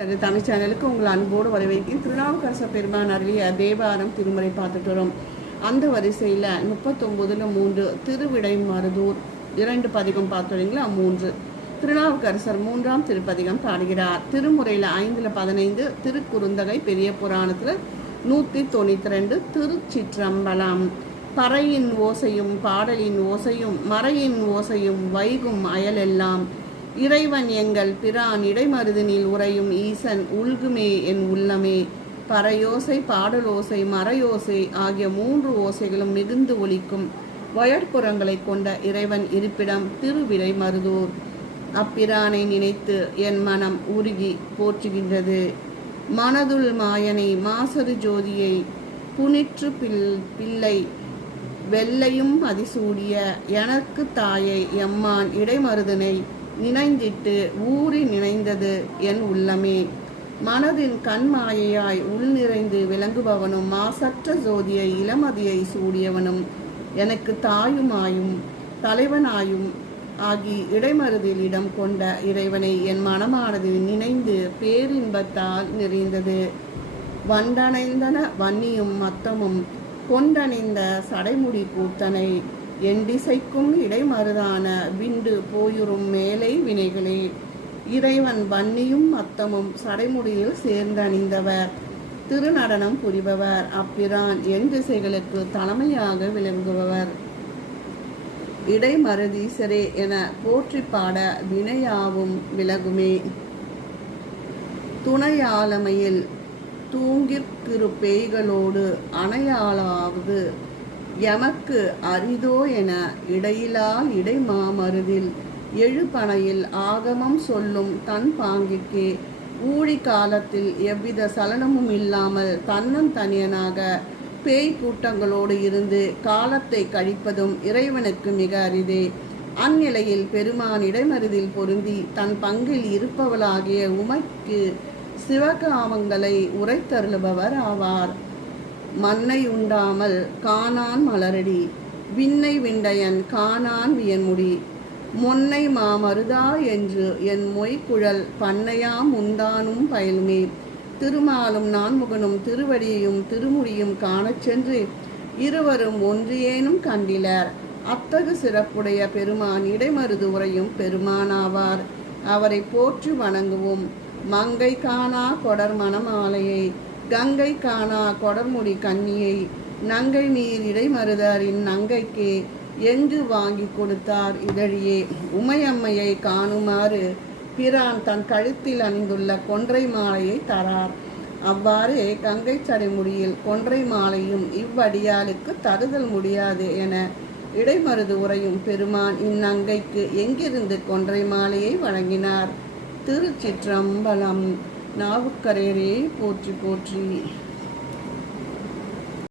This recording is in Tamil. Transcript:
தமிழ் சேனலுக்கு உங்கள் அன்போடு வரவேற்கிறேன். திருநாவுக்கரசர் பெருமான் அருளிய தேவாரம் திருமுறை பார்த்துட்டு வரோம். அந்த வரிசையில் 39ல் 3 திருவிடை மருதூர் 2 பதிகம் பார்த்தோங்களா. 3 திருநாவுக்கரசர் 3ஆம் திருப்பதிகம் பாடுகிறார். திருமுறையில் 5ல் 15, திருக்குறுந்தகை பெரிய புராணத்தில் 192, திருச்சிற்றம்பலம். பறையின் ஓசையும் பாடலின் ஓசையும் மறையின் ஓசையும் வைகும் அயலெல்லாம் இறைவன் எங்கள் பிரான் இடைமருதினில் உறையும் ஈசன் உள்குமே என் உள்ளமே. பறையோசை பாடலோசை மறையோசை ஆகிய 3 ஓசைகளும் மிகுந்து ஒலிக்கும் வயற்புறங்களை கொண்ட இறைவன் இருப்பிடம் திருவிடை மருதூர். அப்பிரானை நினைத்து என் மனம் உருகி போற்றுகின்றது. மனதுள் மாயனை மாசரு ஜோதியை புனிற்று பிள்ளை வெள்ளையும் அதிசூடிய எனக்கு தாயை எம்மான் இடைமருதனை நினைந்திட்டு ஊறி நினைந்தது என் உள்ளமே. மனதின் கண்மாயையாய் உள் நிறைந்து விளங்குபவனும் மாசற்ற ஜோதியை இளமதியை சூடியவனும் எனக்கு தாயுமாயும் தலைவனாயும் ஆகி இடைமருதில் இடம் கொண்ட இறைவனை என் மனமானது நினைந்து பேரின்பத்தால் நிறைந்தது. வண்டணைந்தன வன்னியும் மத்தமும் கொண்டணிந்த சடைமுடி கூத்தனை எண்டிசைக்கும் இடைமருதான விண்டு போயுறும் மேலை வினைகளே. இறைவன் வன்னியும் மத்தமும் சடைமுடியில் சேர்ந்தணிந்தவர், திருநடனம் புரிபவர், அப்பிரான் என் திசைகளுக்கு தலைமையாக விளங்குபவர். இடைமருதீசரே என போற்றி பாட வினையாவும் விலகுமே. துணையாளமையில் தூங்கிற்கிரு பேய்களோடு அணையாளாவது எமக்கு அரிதோ என இடையிலால் இடைமாமருதில் எழுபனையில் ஆகமம் சொல்லும் தன் பாங்கிற்கே ஊழி காலத்தில் எவ்வித சலனமும் இல்லாமல் தன்னந்தனியனாக பேய் கூட்டங்களோடு இருந்து காலத்தை கழிப்பதும் இறைவனுக்கு மிக அரிதே. அந்நிலையில் பெருமான் இடைமருதில் பொருந்தி தன் பங்கில் இருப்பவளாகிய உமைக்கு சிவகாமங்களை உரைத்தருளுபவர் ஆவார். மண்ணை உண்டாமல் காணான் மலரடி விண்ணை விண்டையன் காணான் வியன்முடி மொன்னை மாமருதா என்று என் மொய்குழல் பண்ணையாம் உண்டானும் பயிலுமே. திருமாலும் நான்முகனும் திருவடியையும் திருமுடியும் காணச் சென்று இருவரும் ஒன்றியேனும் கண்டிலர். அத்தகு சிறப்புடைய பெருமான் இடைமருது உரையும் பெருமானாவார். அவரை போற்றி வணங்குவோம். மங்கை காணா கொடர் மணமாலையை கங்கை காணா கொடர்முடி கன்னியை நங்கை நீர் இடைமருதரின் நங்கைக்கே எங்கு வாங்கி கொடுத்தார் இதழியே. உமையம்மையை காணுமாறு பிரான் தன் கழுத்தில் அணிந்துள்ள கொன்றை மாலையை தரார். அவ்வாறே கங்கை சடைமுடியில் கொன்றை மாலையும் இவ்வடியாளுக்கு தருதல் முடியாது என இடைமருது உரையும் பெருமான் இந்நங்கைக்கு எங்கிருந்து கொன்றை மாலையை வழங்கினார். திருச்சிற்றம்பலம். நாவுக்கரேரே போற்றி போற்றி.